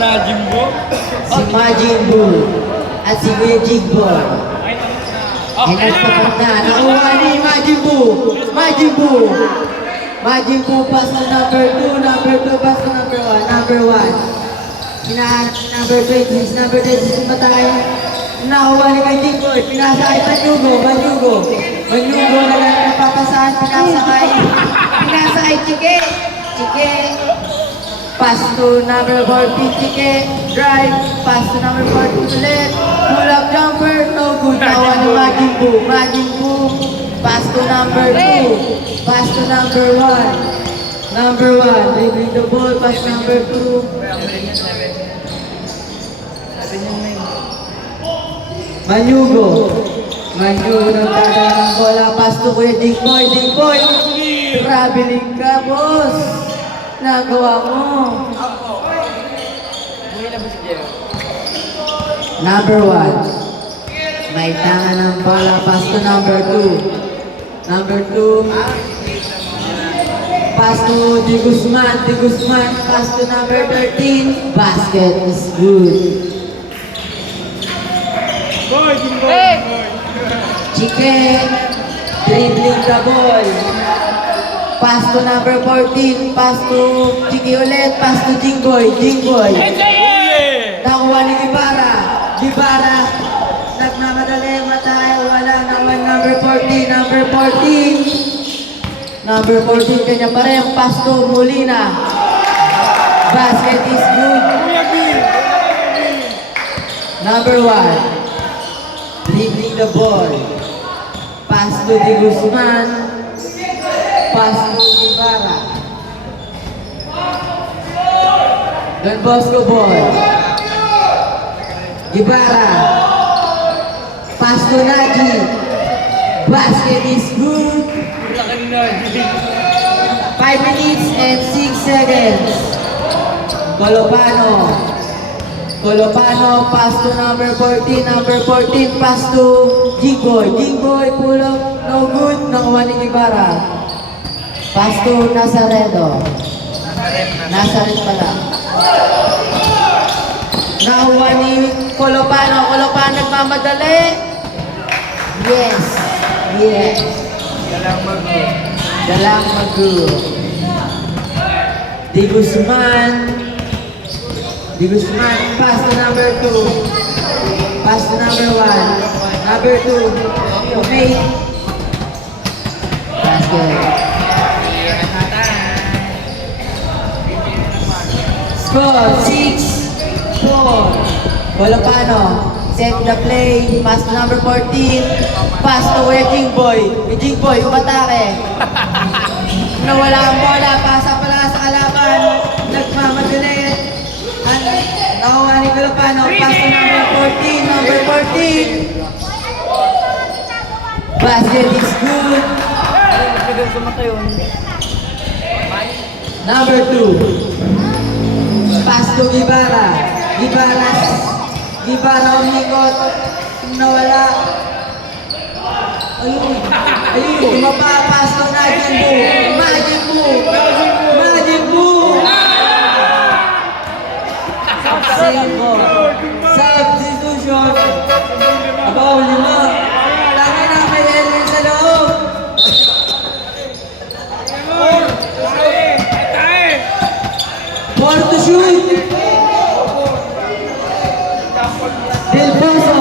Najim Buu. Si Majin Buu at si Kuya Jigboy. Ay, nagpapat na. Nakuha ni Majin Buu. Majin Buu. Majin Buu pass to number 2. Number 2 pass to number 1. Number 1. Pinahan number 26. Number 26 ba tayo? Nakuha ni Kuya Jigboy. Pinasakay Manyugo. Manyugo. Manyugo na lang napapasahan. Pinasakay. Pinasakay Chike. Chike. Pass to number 14, Chike. Drive. Pass to number 14 ulit. Pull up jumper. No good. Nakuha ni Majin Buu. Majin Buu. Pass to number 2. Pass to number 1. Number 1. Dribbling the ball. Pass number 2. Manyugo. Manyugo nagdadala ng bola. Pass to Kuya Jigboy. Jigboy. Traveling ka, boss. Nagawa mo. Number 1. May tanga ng bola. Pass to number 2. Number 2. Pass to Di Guzman. Di Guzman. Pass to number 13. Basket is good. Boy, Jimboy. Chike. Dribbling the ball. Pass to number 14. Pass to Chike ulit. Pass to Jingboy. Jingboy. Nakuha ni Gibara. Gibara. Nagmamadali. Matay. Wala na. Number 14. Number 14. Number 14. Kanya pa rin. Pass to Molina. Basket is good. Number 1. Dribbling the ball. Pass to Di Guzman. Pass to Gibara. Don Bosco ball. Gibara. Pass to Naji. Basket is good. 5 minutes and 6 seconds. Colopano. Colopano, pass to number 14. Number 14, pass to Jingboy. Jingboy, pull up. No good. Nakuha ni Gibara. Pass to Nazaredo. Nazaret pala. Nakuha ni Colopano. Colopano nagmamadali. Yes. Yes. Dalang Magu. Di Guzman. Di Guzman, pass to number 2. Pass to number 1. Number 2. Okay. Basket. Score, 6-4. Colopano, set the play. Pass to number 14. Pass to Kuya Jingboy. Jingboy, umatake. Nawala ang bola, pasa pala sa kalaban. Nagmamadali. Nakuha ni Colopano, pass to number 14. Number 14. Basket is good. Number 2. Pass to Gibara. Gibara umikot. Nawala. Ayun. Mapapas to Majin Buu. Majin Buu. Majin Buu. Substitution. Abaw, 5. Lagi na may Elvin sa loob. 4 to shoot. Del Pozo.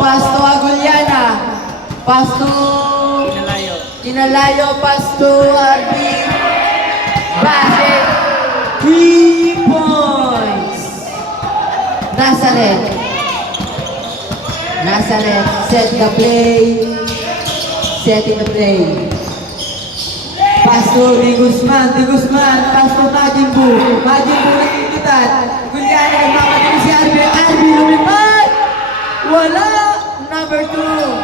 Pass to Aguliana. Pass to Kinalayo. Pass to Arby. Basket. 3 points. Nazaret. Nazaret, set the play. Setting the play. Pass to Di Guzman. Di Guzman. Pass to Majin Buu. Majin Buu nakikitan. Gulyana nagmamadali si Arby. Arby lumipad. Wala. Number 2.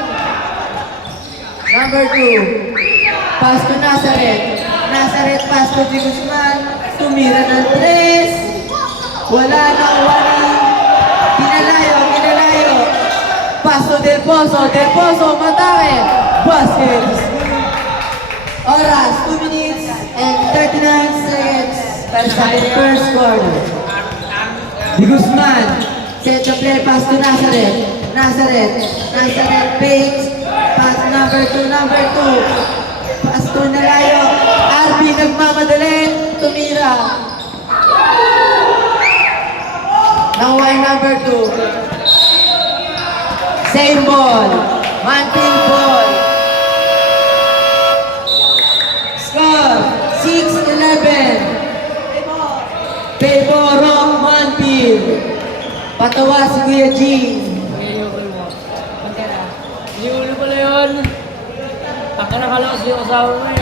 Number 2. Pass to Nazaret. Nazaret, pass to Di Guzman. Tumira ng 3. Wala na. Wala. Kinalayo. Pass to Del Pozo. Del Pozo, matake. Basket. Oras, 2 minutes and 39 seconds. para sa ating first quarter. Di Guzman, set the play pass to Nazareth. Nazareth fakes, pass number 2, pass to Nalayo. RB nagmamadali, tumira. Nakuha yung number 2. Same ball, man-pin ball. Score, 6-11. Favor of man-pin. Patawa si Kuya G. Hindi ulo pala yun. Taka nakalakas yung asawa mo eh.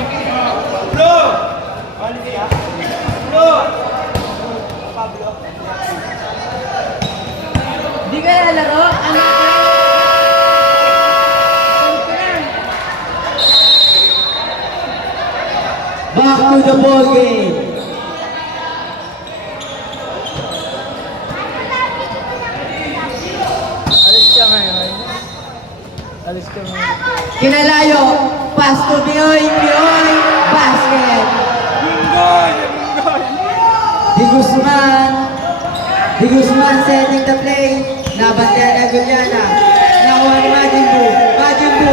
Di ka nalaro? Ano ka? Back to the ball game. Alis ka ngayon. Alis ka ngayon. Kinalayo, pass to Pioy, basket. Di Guzman setting the play. Nabantayan na Gulyana. Nakuha ni Majin Buu,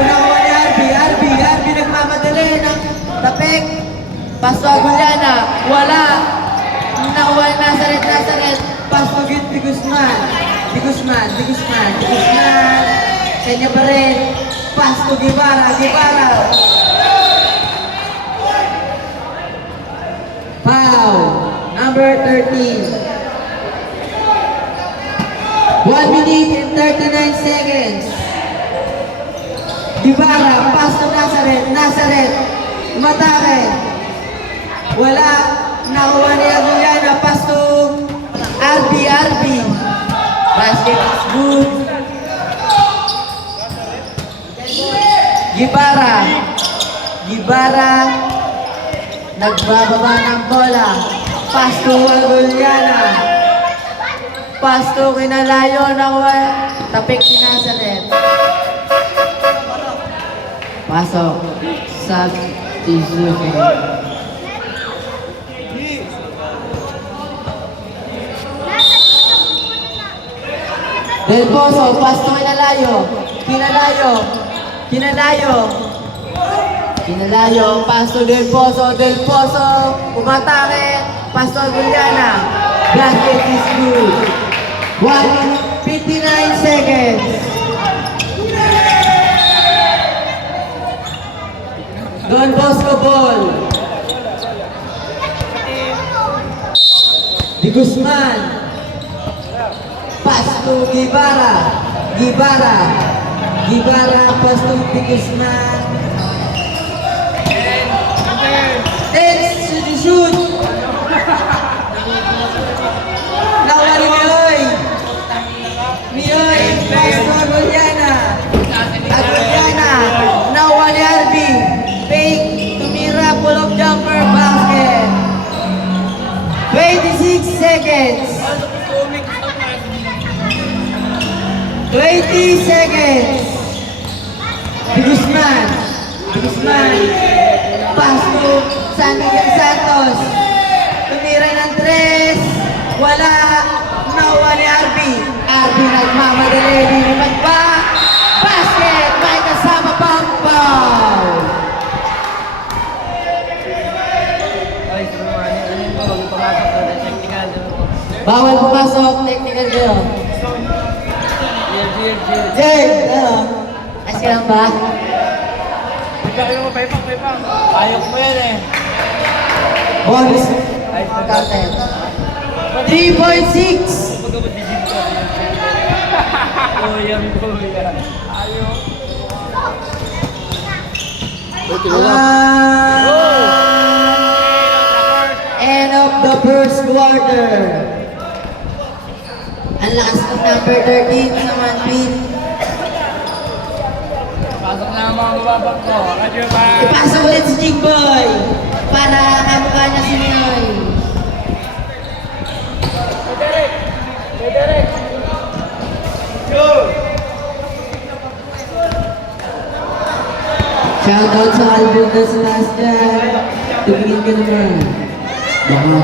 nakuha ni RB nagmamadali ng tapek. Pass to Gulyana, wala. Nakuha ni Nazareth. Pass to Di Guzman. Kanya pa rin. Pass to Guevara. Foul. Number 13. 1 minute and 39 seconds. Guevara, pass to Nazareth. Umatake. Wala. Nakuha ni Aguliana. Pass to RB. Basket is good. Guevara. Nagbababa ng bola. Pass to Aguliana. Pass to Kinalayo. Nakuha. Tapik si Nazareth. Pasok. Substitution. Del Pozo, pass to Kinalayo, pass to Del Pozo, umatake, pass to Aguliana. Basket is good. 59 seconds. Don Bosco ball. Di Guzman. Pass to Guevara, pass to Di Guzman. 10 to shoot. Nakuha ni Mioy, pass to Aguliana. Nakuha ni RB. Fake, tumira, pull up jumper, basket. 26 seconds. 20 seconds. Di Guzman. Pass to San Miguel Santos. Tumiray ng 3. Wala. Nakuha ni RB nagmamadali. Lilipat pa. Basket. May kasama pang foul. Ay, sumani. Ano yung bago pumasok na technical? Bawal pumasok. Technical kayo. Jay, ano? Ayos ka lang ba? Sabi mo, paypang. Ayok mo yan eh. Bonus. Ayos na ka. Content. 3.6. Pagkabatigin ko. Kuya. Ayok. End of the first quarter. Ang lakas ng number 13 sa man-pin. Pasok na ang mga babak ko. Radyo ba? Ipasok ulit si Jigboy para kamukha niya si Mioy. Derek. Shoutout sa album na sa last dyan. Tumingin ka naman. Baka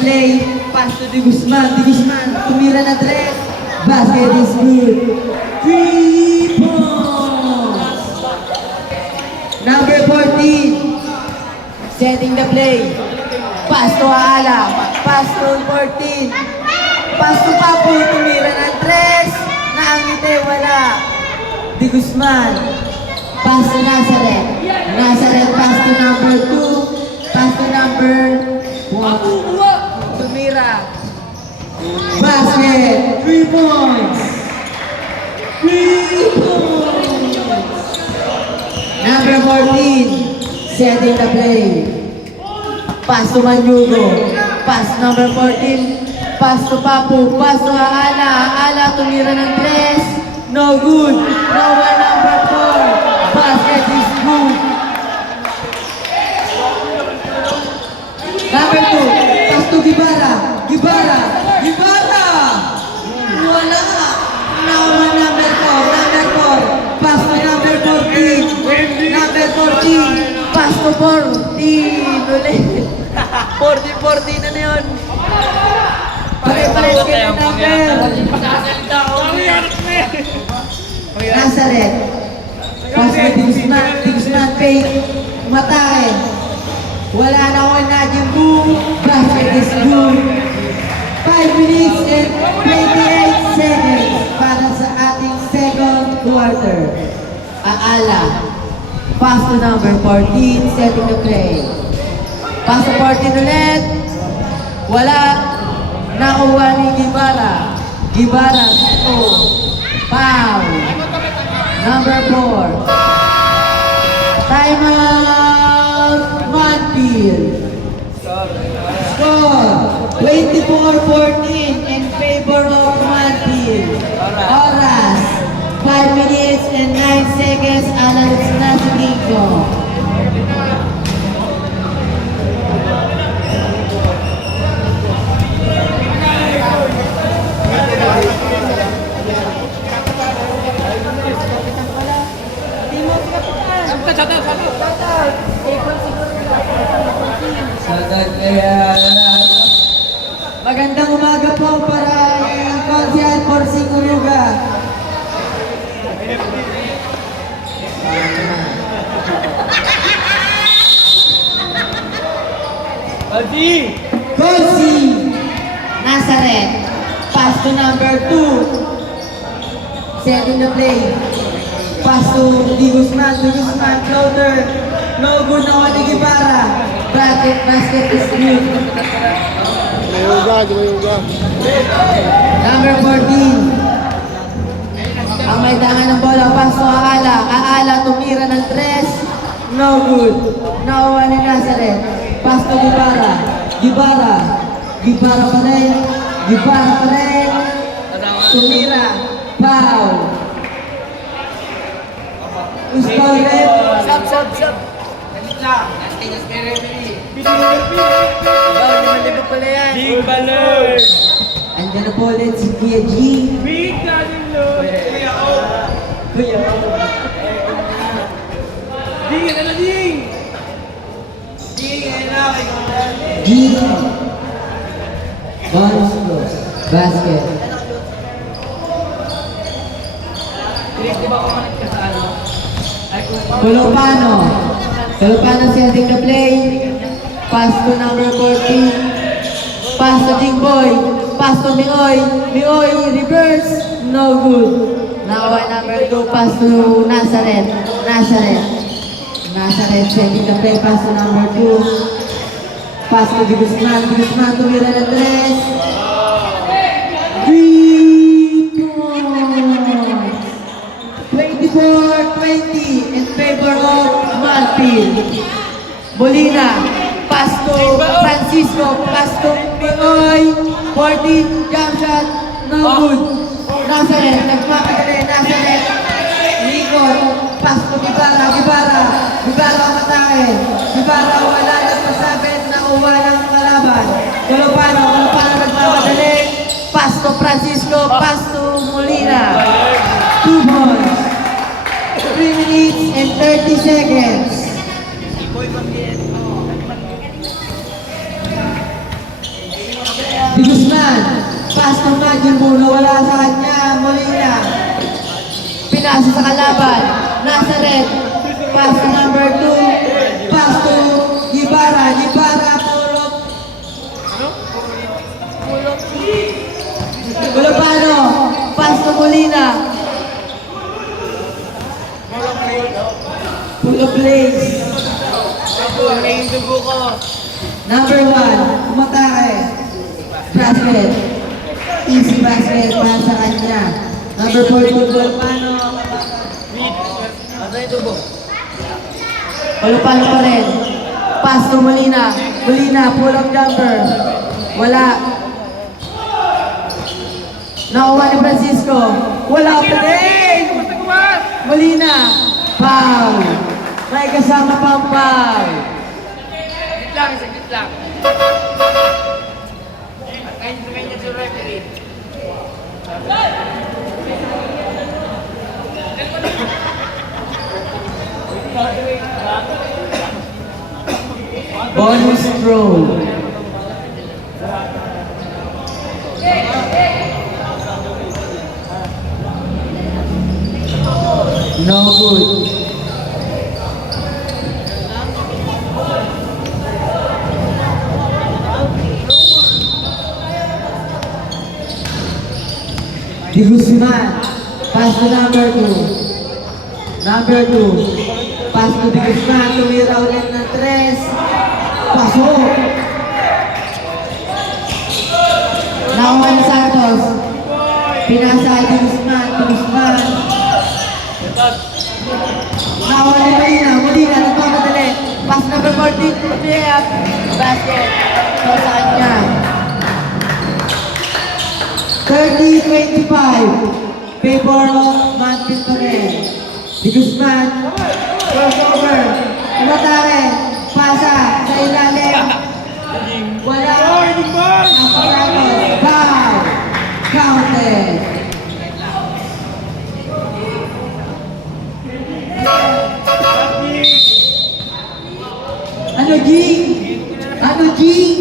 play. Pass to De Guzman. De Guzman, tumira na 3. Basket is good. 3 points. Number 14. Setting the play. Pass to Aala. Pass to 14. Pass to Papu. Tumira ng 3. Naangite, wala. De Guzman. Pass to Nazareth. Nazareth pass to number 2. Pass to number 1. Tumira. Basket. 3 points. 3 points. Number 14. Setting the play. Pass to Manyugo. Pass number 14. Pass to Papu. Pass to Aala. Aala tumira ng 3. No good. No one number 4. Basket is good. Number 2. Pass to Gibara. Gibara. Gibara. Wala. Now one number 4. Number 4. Pass to number 14. Number 14. Pass to 14. Ulit. 40-40 na yun. Pare-pares kayo ng number. Nazareth. Pass to De Guzman. De Guzman fake. Matake. Wala na ako na Jimbo. Basket is good. 5 minutes and 28 seconds para sa ating second quarter. Aala. Pass to number 14. Setting the play. Pass to 14 ulit. Wala. Nakuha ni Gibara. Gibara. Foul. Number 4. Timeout. Manfield. Score. 24-14 in favor of Manfield. Oras. 5 minutes and 9 seconds. Alas na si Nico. Magandang umaga po para Konsyal for Siguruga. Kosi Nazareth. Pass to number 2. Setting the play. Pass to De Guzman. De Guzman floater. No good na wala Gibara. Basket is good. Number 14. Ang may dangan ng bola. Pass to Aala. Aala tumira ng 3. No good. Nakuha ni Nazareth. Pass to Gibara. Gibara. Gibara pa rin. Gibara pa rin. Tumira. Foul. Gusto rin. Sub. Libo pala yan. Jing Balers! Andyan na po ulit si Kuya G. Big Daddy Lord! Kuya O! Kuya O. Jing! Ano Jing? G. Bonsko. Basket. Colopano. Colopano setting the play. Pass to number 14. Pass to Jingboy. Pass to Mioy. Mioy reverse. No good. Nakuha number 2. Pass to Nazareth. Nazareth setting the play. Pass to number 2. Pass to De Guzman. De Guzman tumira ng 3. 3 points. 24-20 in favor of Manfield. Molina. Pass to Francisco. Pass to Mioy. 14. Jump shot. No good. Nazareth. Nagpapagali. Nazareth. Likod. Pass to Gibara. Gibara matake. Gibara wala nagpasabit na uwa ng kalaban. Colopano nagpapagali. Pass to Francisco. Pass to Molina. 2 points. 3 minutes and 30 seconds. Pass to Majin Buu, nawala sa kanya. Molina. Pinasa sa kalaban. Nazareth. Pass to number 2. Pass to Gibara. Gibara, pulok. Bulopano. Pass to Molina. Pull of Blaze. Number 1, umatake. Basket. Easy basket para sa kanya. Number 4, Bulopano. Bulopano pa rin. Pass to Molina. Molina, pull up jumper. Wala. Nakuha ni Francisco. Wala pa rin. Molina. Foul. May kasama pang foul. Saglit lang. At kanya sa referee. Bonus throw. No good. Di Guzman, pass to number 2. Number 2. Pass to Di Guzman, tumira ulit ng 3. Pasok. Nauman Santos. Pinasa ay Di Guzman, Di Guzman. Nauman ni Molina, Molina, nagpapadali. Pass number 14, Pia. Basket. So sa kanya. 30-25. Favor of Manpin pa rin. Di Guzman. Crossover. Umatake. Pasa. Sa ilalim. Wala. Napasado. Foul. Counted. Ano, Jing? Ano, Jing?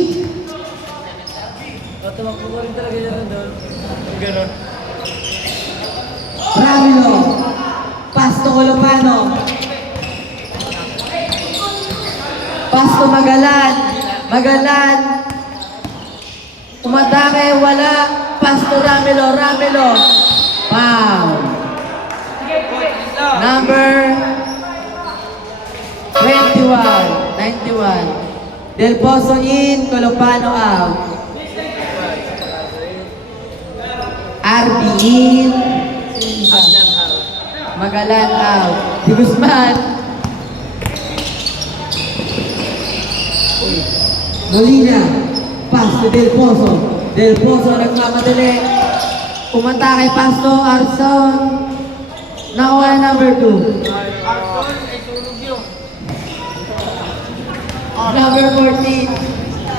Tumakbo ko rin talaga yun doon. Ganon. Ramilo. Pasto Colopano. Pasto Magalan. Magalan. Umatake, wala. Pasto Ramilo. Ramilo. Foul. Number 21. 91. Del Pozo in, Colopano out. RB in. Magalan out. Di Guzman. Molina. Pass to Del Pozo. Del Pozo nagmamadali. Umatake Pasto. Arson. Nakuha na number 2. Number 14.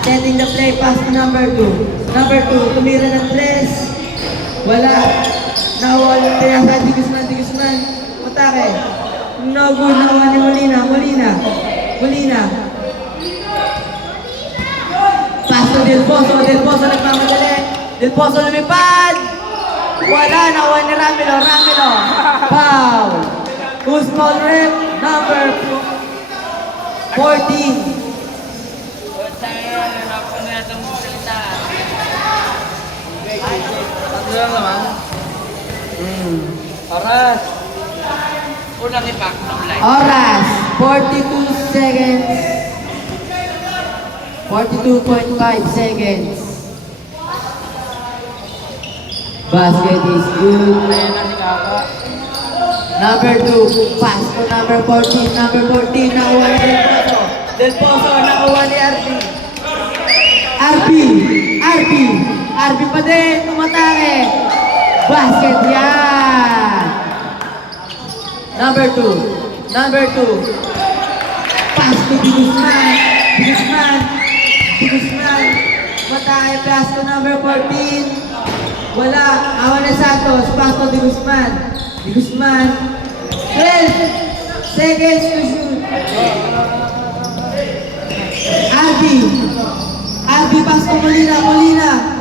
Sending the play pass to number 2. Number 2. Tumira ng 3. Wala. Nawala. Tinasa Di Guzman. Di Guzman. Umatake. No good. Nakuha ni Molina. Molina. Molina. Pass to Del Pozo. Del Pozo nagmamadali. Del Pozo lumipad. Wala. Nakuha ni Ramilo. Ramilo. Foul. Guzman rip. Number 14. Tatlo lang naman. Oras. Unang ipak ng light. Oras, 42 seconds. 42.5 seconds. Basket is good. Ayan na si Kaka. Number 2, pass to number 14. Number 14, nakuha ni Del Pozo. Del Pozo, nakuha ni RB. RB pa din, tumatake. Basket yan. Number 2. Pass to Di Guzman. Di Guzman. Tumatake, pass to number 14. Wala, awan ni Santos. Pass to Di Guzman. Di Guzman. 12 seconds to shoot. RB, pass to Molina.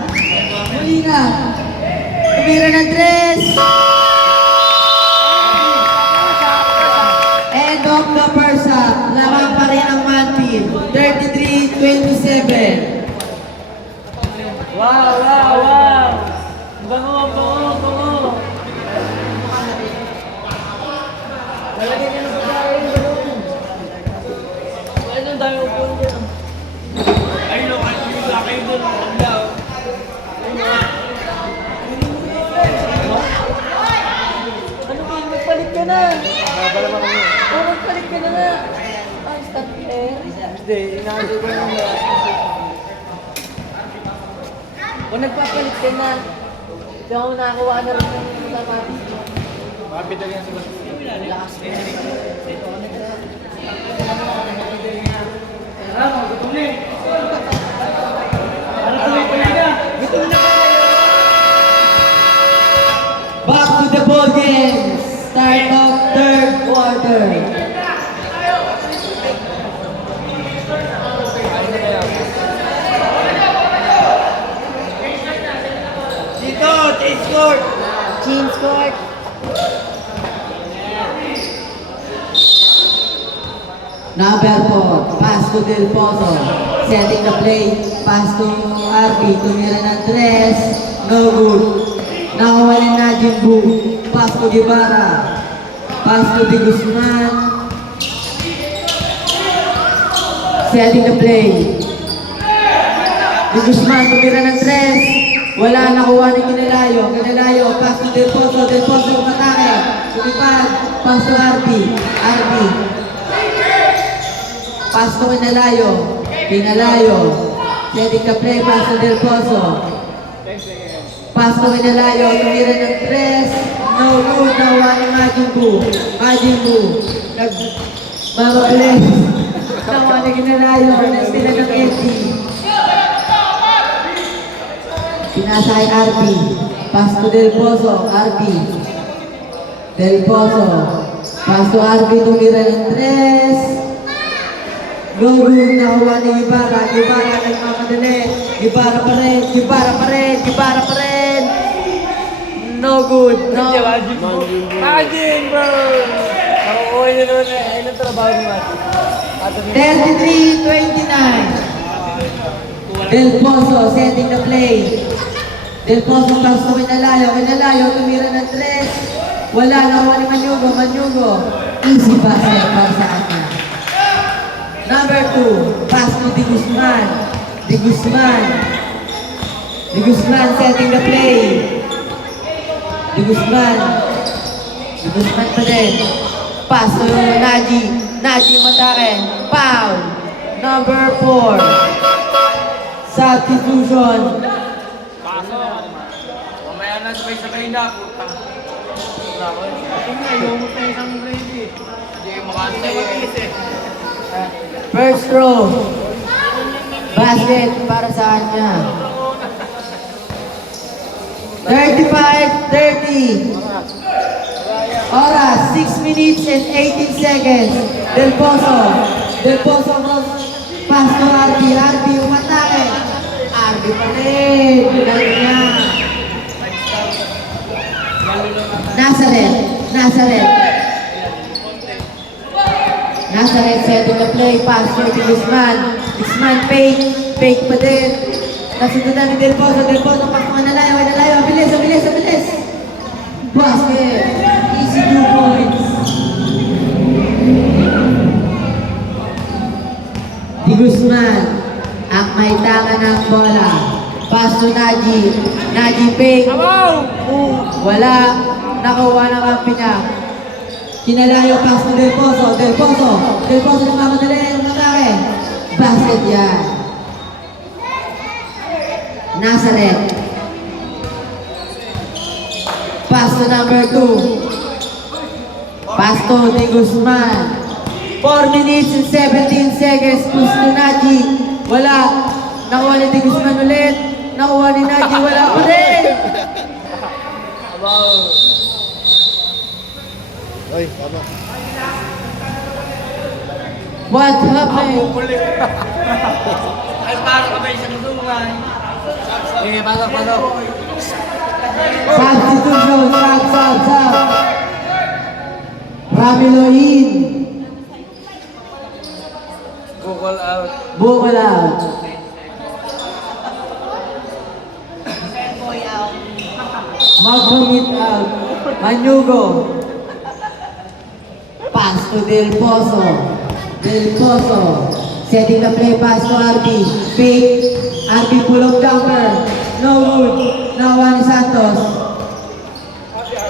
Ano ba? Magpalit ka na. Oh, magpalit ka na nga. Ang stop player. Hindi, inaano ko lang na. Kung nagpapalit ka na, hindi ako nakakuha na rin ng tamati. Makapital yan sa basta. Lakas mo. Ano, gutom na eh. Ano tuloy-tuloy na? Gutom na kayo! Back to the ball game. Start of third quarter. Dito, taste court! Jeans court. Number 4, pass to Del Pozo. Setting the play, pass to RB. Tumira ng tres, no good. Nakuha ni Najim Bu. Pass to Guevara. Pass to Di Guzman. Setting the play. Di Guzman, tumira ng tres. Wala, nakuha ni Kinelayo. Kinelayo, pass to Del Pozo. Del Pozo, matake. Lumipad, pass to RB. RB. Pass to Kinelayo. Kinelayo. Setting the play, pass to Del Pozo. Pass to Kinelayo. Tumira ng tres. No good. Nakuha ni Majin Bu. Majin Bu. Nagmamakulit. Nakuha ni Kinelayo. Nagtila ng empty. Pinasa kay RB. Pass to Del Pozo. RB. Del Pozo. Pass to RB. Tumira ng tres. No good. Nakuha ni Guevara. Guevara nagmamadali. Guevara pa rin. Guevara pa rin. Guevara pa rin. No good. No. Majin, bro! Oo, yun naman eh. Ilang trabaho ni Mati? 33-29. Del Pozo setting the play. Del Pozo pass to Kinelayo. Kinelayo tumira ng tres. Wala, nakuha ni Manyugo. Manyugo. Easy basket para sa kanya. Number 2, pass to Di Guzman. Di Guzman. Di Guzman setting the play. Di Guzman. Di Guzman pa din. Pass to Naji. Naji matake. Foul. Number 4. Substitution. Mamaya na sabay-sabay na, puta. Ito nga, lumot na isang grade eh. Hindi makakita yung mag-is eh. First row. Basket para sa kanya. 35-30. Oras, 6 minutes and 18 seconds. Del Pozo. Del Pozo pass to RB. RB umatake. RB pa rin. Galing niya. Nazareth. Nazareth. Nazareth setting the play. Pass to Di Guzman. Guzman fake. Fake pa din. Nasundan ni Del Pozo. Del Pozo pass to Kinelayo. Kinelayo. Abilis, abilis, abilis. Basket. Easy 2 points. Di Guzman. Ang may tanga ng bola. Pass to Naji. Naji fake. Wala. Nakuha ng kampi niya. Kinelayo pass to Del Pozo. Del Pozo. Del Pozo nagmamadali. Umatake. Basket yan. Nazareth. Pass to number 2. Pass to Di Guzman. 4 minutes and 17 seconds. Push to Naji. Wala. Nakuha ni Di Guzman ulit. Nakuha ni Naji. Wala pa rin. What happened? Ay, parang kamay sa kulungan. Sige, pasok, pasok. Substitution. Sub. Ramiloin. Google out. Bukol out. Magpamit out. Manyugo. Pass to Del Pozo. Del Pozo. Setting the play pass to RB. Fake. RB pull-up jumper. No good. Nakuha ni Santos.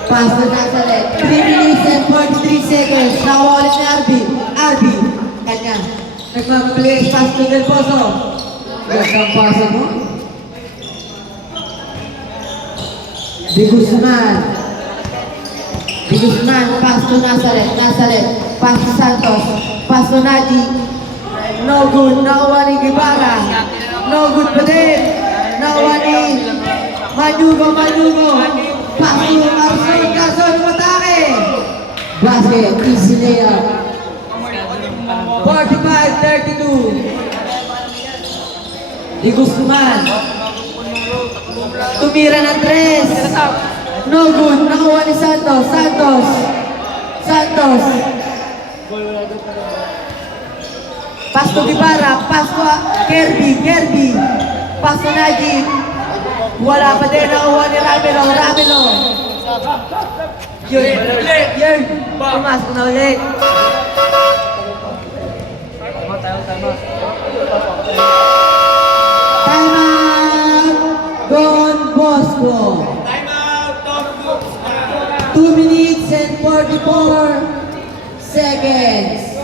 Pass to Nazareth. 3 minutes and 43 seconds. Nakuha ulit ni RB. RB. Kanya. Nagmamabilis. Pass to Del Pozo. Gandang pasa mo. Di Guzman. Di Guzman. Pass to Nazareth. Nazareth. Pass to Santos. Pass to Nadi. No good. Nakuha ni Guevara. No good pa din. Nakuha ni Manugo. Pass to Carson. Carson umatake. Basket. Easy layup. 45-32. Di Guzman. Tumira ng 3. No good. Nakuha ni Santos. Santos. Pass to Guevara. Pass to Kirby. Pass to Najib. Wala pa din. Nakuha ni Ramelo. Yun. Pumasok na ulit. Time out. Don Bosco. 2 minutes and 44 seconds.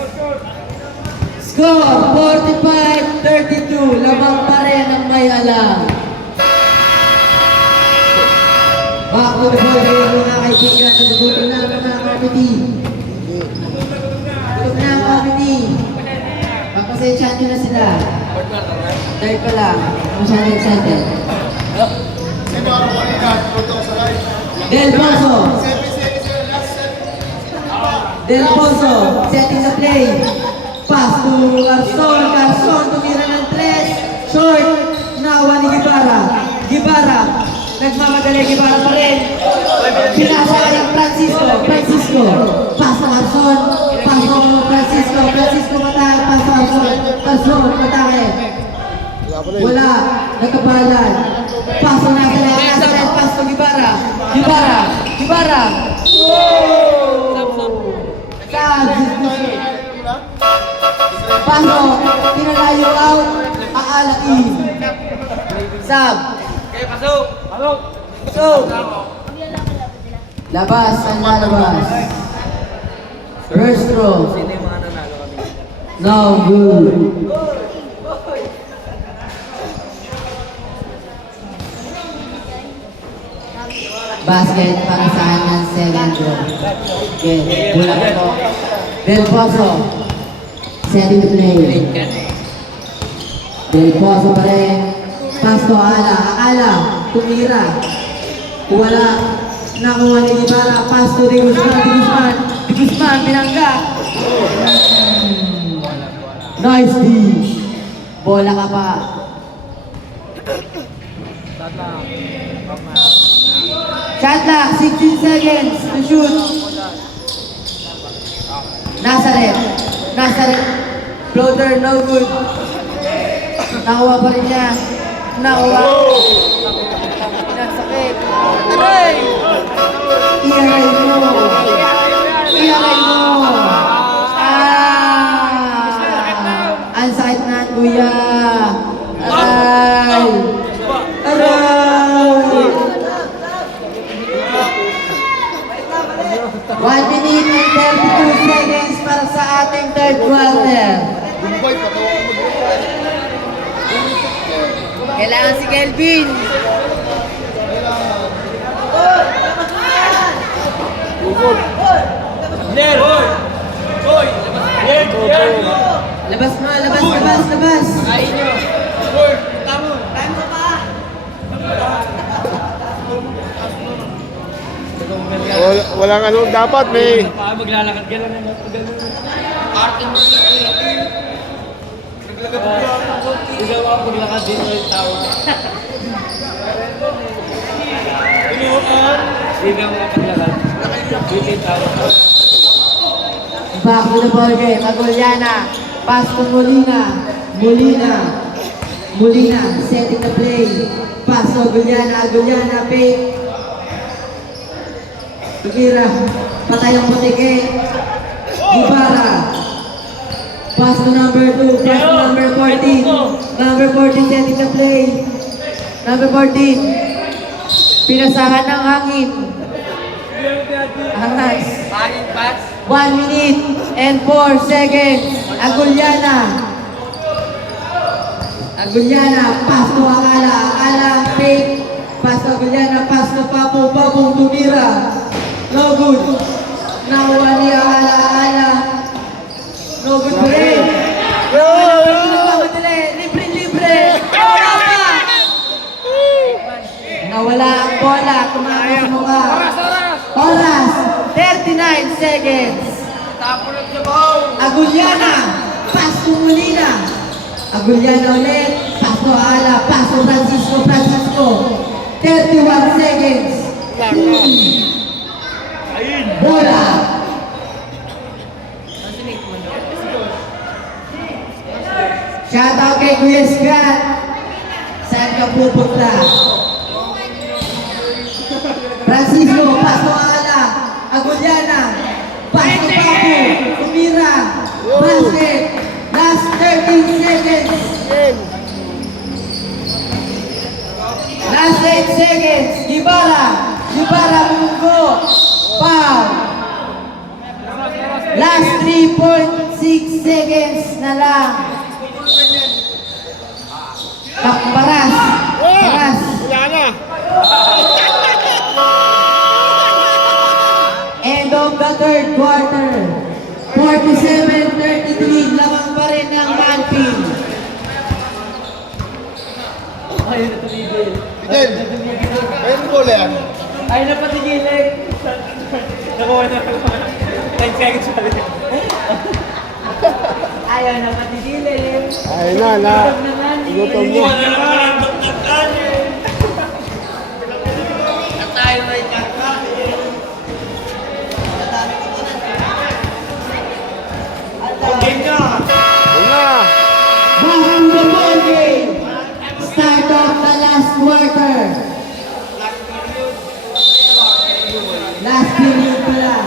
Score 45-32. Lamang pa rin ang may alam. Back to the ball game mga kaibigan. Nagugutom na ang mga committee. Gutom na ang committee. Pagpasensyahan nyo na sila. Third pa lang. Masyado excited. Del Pozo. Setting the play. Pass to Garson. Tumira ng 3. Short. Nakuha ni Guevara. Nagmamadali Guevara pa rin. Pinasa ka ng Francisco. Pass to Garson. Pass to Francisco matake. Pass to Garson matake. Wala. Nagkabalan. Pass to Nazareth. Pass to Guevara. Paso, pinalayo out, aalaki. Sab. Pasok. Labas, ang lalabas. First throw. No good. Basket para sa ng second row. Okay, bulan ito. Del Pozo. Setting the play. Del Pozo pa rin. Pass to Ala. Tumira. Wala. Nakuha ni Guevara. Pass to Di Guzman. Binangga. Nice D. Bola ka pa. Shot clock, 16 seconds to shoot. Nazareth. Floater, no good. Nakuha pa rin niya. Nagsakit. Aray! Iyaray mo. Ang sakit na, kuya. Aray! 1 minute and 32 seconds para sa ating third quarter. Kailangan si Kelvin. Labas. Kain nyo. Walang ano dapat may Maglalakad ka lang ng parking mo. Ikaw ako paglakad dito yung tao. Ikaw ako paglakad. Dito yung tao. Back to the ball game. Aguliana. Pass to Molina. Setting the play. Pass to Aguliana. Fake. Tumira. Patay ang putike. Guevara. Pass to number 2. Pass to number 14. Number 14 setting the play. Number 14. Pinasahan ng hangin. Angas. Hangin pass. 1 minute and 4 seconds. Agulyana. Agulyana, pass to Akala. Akala, fake. Pass to Agulyana, pass to Papu. Papu, tumira. No good. Nakuha ni Akala. Akala. No good pa rin. Libre. Nawala ang bola. Tumakas mo ka. Oras. 39 seconds. Tapos sa ball. Agulyana. Pass to Molina. Agulyana ulit. Pass to Ala. Pass to Francisco. 31 seconds. Bola. Shoutout kay Kuya Scott. Saan ka pupunta? Francisco, pass to Ala. Agulyana. Pass to Papu. Tumira. Basket. Last 13 seconds. Last 8 seconds. Gibara. Munggo. Foul. Last 3.6 seconds na lang. Paras. Wala na. End of the third quarter. 47-33. Lamang pa rin ng Manfield. Ayun na tumigil. Miguel, ayun mo yan. Ayun na patigilin. Nakuha na. 10 seconds pa rin. Ayaw na patigilin. Ayun na. Gutom mo. Ayun na. Back to the ball game. Start of the last quarter. Last period pala.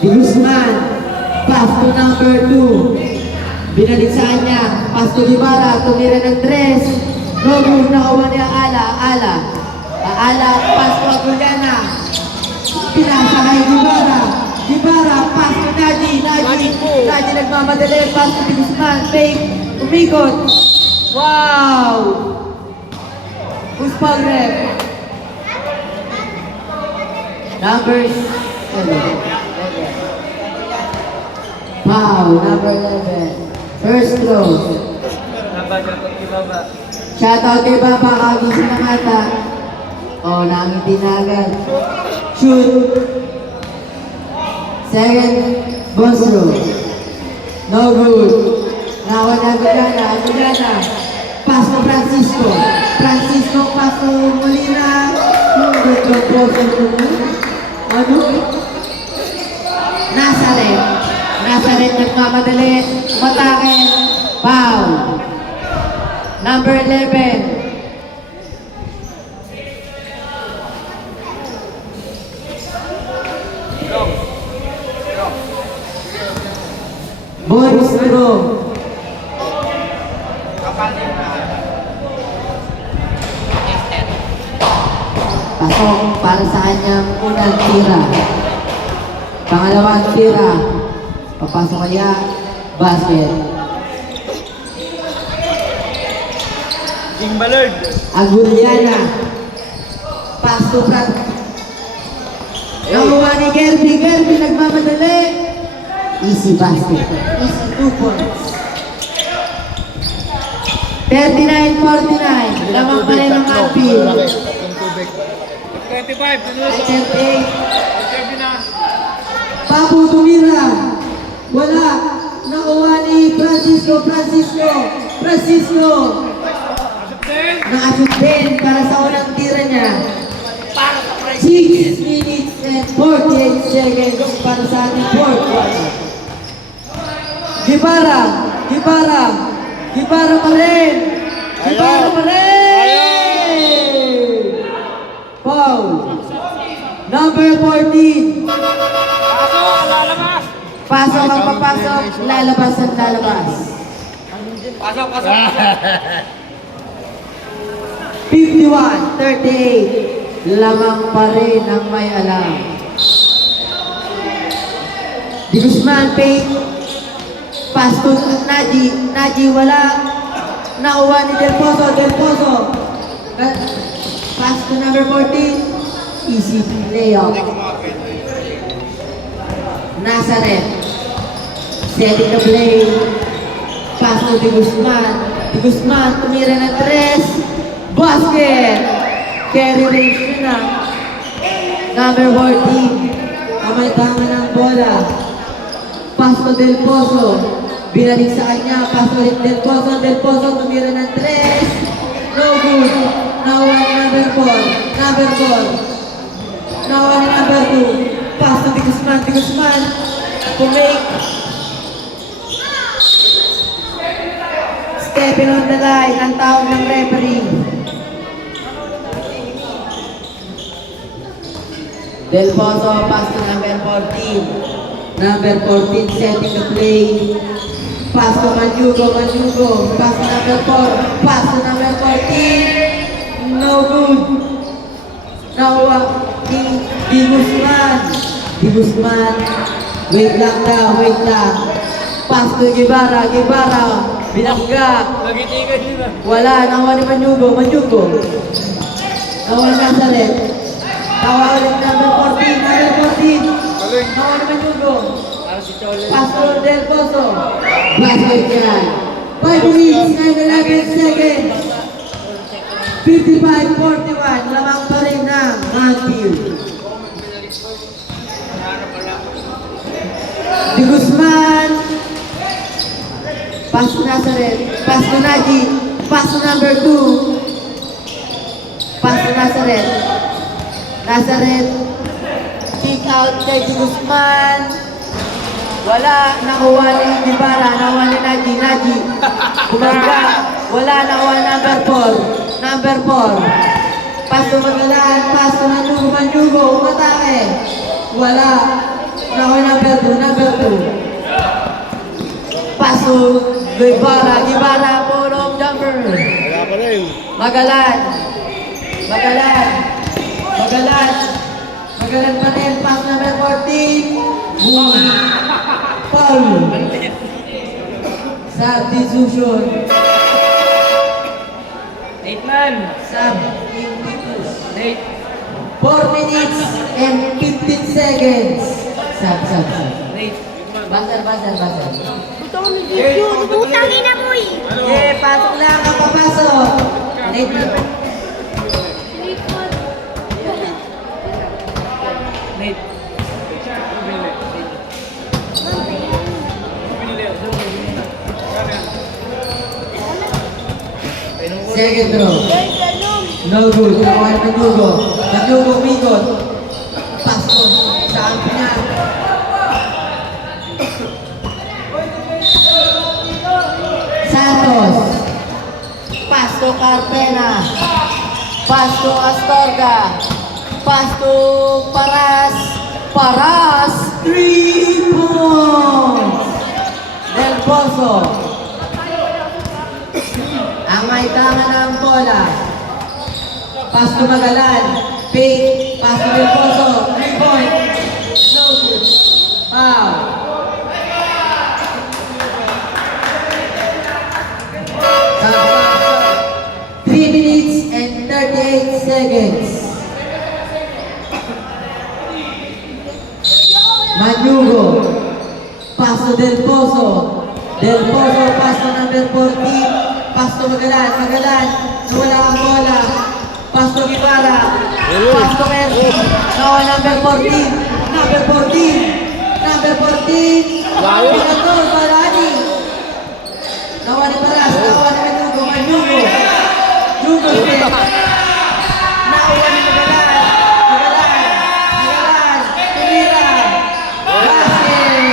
Di Guzman, pass to number 2. Binaliksaan niya, pass to Guevara, tumira ng 3. No good, nakuha niya Ala, pass to Agulyana. Pinasa kay Guevara, pass to Naji nagmamadali, pass to Di Guzman, fake, umikot. Wow! Who's foul rep? Numbers 7. Foul, number 11. First throw. Shoutout kay Baba, kagising ng ata. Oh, nangiti na agad. Shoot. Second, boss throw. No good. Nakuha na Agulyana. Pass to Francisco, pass to Molina. Ano? Nazareth nagmamadali. Matake. Foul. Number 11. Boris Throw. Pasok para sa kanyang unang tira. Pangalawang tira. Papasok kaya. Basket. King Ballard. Agulyana. Pass to Fran. Nakuha ni Gerby nagmamadali. Easy basket. Easy 2 points. 39-49. Lamang pa rin ang Manfield. 25. Nanalo. 8. Papu tumira. Wala. Nakuha ni Francisco. Nakashoot din para sa unang tira niya. 6 minutes and 48 seconds para sa ating fourth quarter. Gibara pa rin. Foul. Number 14. Pasok, lalabas. Pasok ang papasok, lalabas ang lalabas. Pasok, pasok, pasok. 51-38. Lamang pa rin ang may alam. Di Guzman, Pate. Pass to Naji. Naji, wala. Nakuha ni Del Pozo. Del Pozo. Pass to number 14. Easy layup. Nazareth. Setting the play. Pass to Di Guzman. Di Guzman, tumira ng 3. Basket! Carry range yun na. Number 14. Kamay-tama ng bola. Pass to Del Pozo. Binalik sa kanya. Pass ulit Del Pozo. Del Pozo tumira ng 3. No good. Nakuha ni number 4. Number 4. Nakuha ni number 2. Pass to Di Guzman. Di Guzman. Pumake. Stepping on the line. Ang tawag ng referee. Del Pozo, pass to number 14. Number 14, setting the play. Pass to Manyugo, Manyugo. Pass to number 4. Pass to number 14. No good. Nakuha ni Di Guzman. Di Guzman. Wait lang daw, wait lang. Pass to Guevara, Guevara. Binangga. Nagitigan nila. Wala, nakuha ni Manyugo, Manyugo. Nakuha ni Nazareth. Nakuha ulit number 14, number 14. Nakuha ni Manyugo. Para si Chole. Pastor Del Pozo. Basket yan. 5 minutes, 9-11 seconds. 55-41. Lamang pa rin ng Matthew. Di Guzman. Pass to Nazareth. Pass to Naji. Pass to number 2. Pass to Nazareth. Nazareth. Kick out kay Di Guzman. Wala. Nakuha ni Guevara. Nakuha ni Naji. Naji. Bumangga. Wala. Nakuha number 4. Number 4. Pass to Magalan. Pass to Manyugo. Manyugo. Umatake. Wala. Nakuha number 2. Number 2. Paso, Guevara, Guevara, pull-up jumper. Wala pa rin. Magalan. Magalan. Magalan. Magalan pa rin. Pass number 14. Boom. Foul. Substitution. 8 man. Substitution. 8. 4 minutes and 15 seconds. Sub. 8. Buzzer. Butang ni video. Butang ina mo eh. Okay, pasok na ang papasok. Late na. Nate. Second throw. Guys, alam. No good. Nakuha ni Manyugo. Manyugo, umikot. Pasok sa ampo niya. Santos. Pasto Carpena. Pasto Astorga. Pasto Paras. Paras. 3 points. Del Pozo. Ang may tama ng bola. Pasto Magalan. Pate. Pasto Del Pozo. 3 points. No good. Foul. Stop. 3 minutes and 38 seconds. Manyugo. Paso Del Pozo. Del Pozo, paso number 14. Pasto Magalan. Magalan. Nawala ang bola. Pasto Guevara. Pasto Mercy. Nawa number 14. Number 14. Number 14. Pinato, Barani. Nawa ni Paras. Nawa ni Manyugo. Manyugo. Yugo Smith. Nawa ni Magalan. Magalan. Tumira. Basket.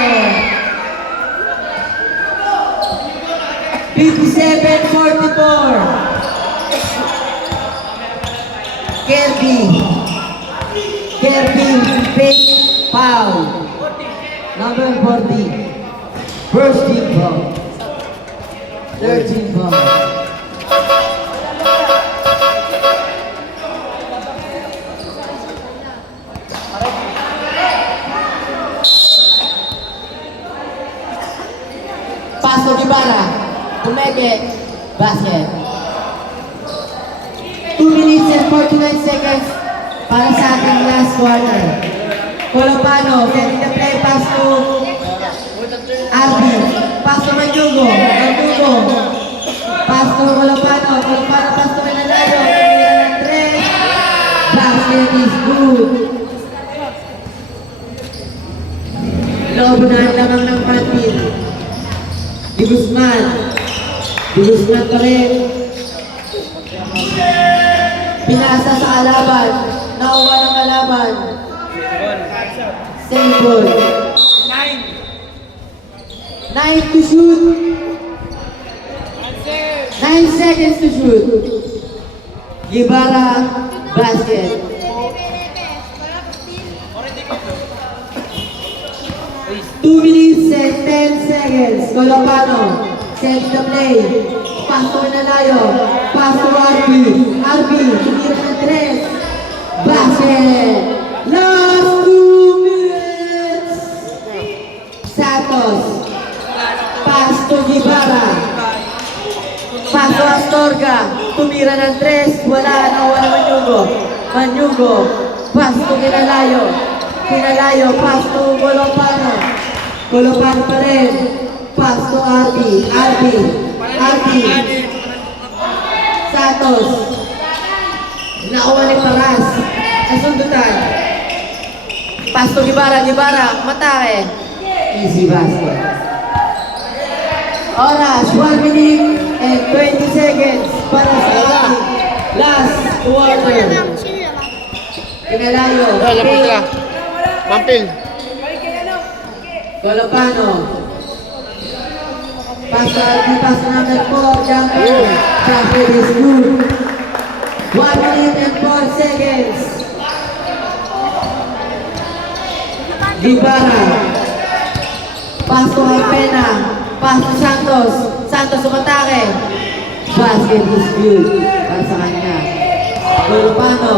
57-44. Kirby fake foul. Number 40. First team foul. Third team foul. Paso Ibarra. Tumeke. Basket. 2 minutes and 49 seconds para sa ating last quarter. Colopano, setting the play, pass to Arby, pass to Mandugo, pass to Colopano, pass to Manalayo, Andres, basket is good. Loobunan lamang ng pantil. Di Guzman pa rin. Pinasa sa kalaban. Nauwa ng kalaban. Same ball. 9 to shoot. 9 seconds to shoot. Ibarra, basket. 2 minutes and 10 seconds. Colopano, set the play. Pass to Manalayo. Pass to Arby. Tumira ng 3. Basket. Last 2 minutes. Santos. Pass to Ibarra. Pass to Astorga. Tumira ng 3. Wala na Manyugo. Pass to Kinalayo. Pass to Colopano. Colopano pa rin. Pass to Arby. Santos. Nakuha ni Paras. Nasundutan. Pass to Ibarra. Matake. Easy basket. Oras, 1 minute and 20 seconds para sa ating last quarter. Kinalayo. Lapos sila. Mampil. Colopano. Pass to number 4, jumper. Basket is good. 1 minute and 4 seconds. Ibarra. Pass to Alpena. Pass to Santos umatake. Basket is good para sa kanya. Colopano.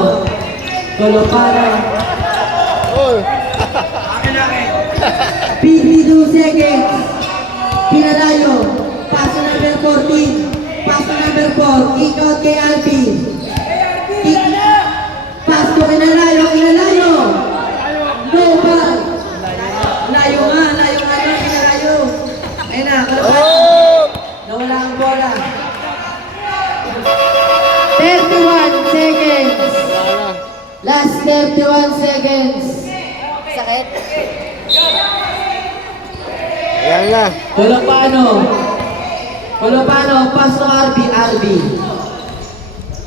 Oh. 52 seconds. Pinalayo. Pass to number 14. Pass to number 4. Ikot kay Alpi. Pass to Kinalayo. No ball. Layo nga Kinalayo. Ayun na, Oh! nawala ang bola. 31 seconds. Last 31 seconds. Sakit. Ayan na. Colopano, pass to Arby.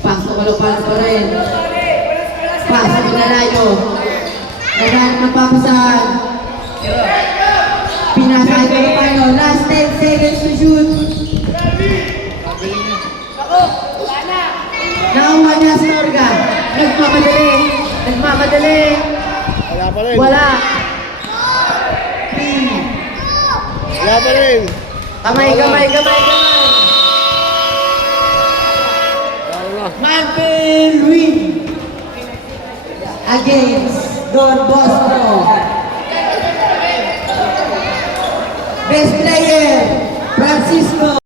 Pass to Colopano pa rin. Pass to Kinalayo. Naghanap magpapasahan. Pinasa kay Colopano. Last 10 seconds to shoot. Nakuha niya si Norga. Nagmamadali. Wala pa rin. Wala. Wala pa rin. Kamay. Wala na. Manpil win against Don Bosco. Best player, Francisco.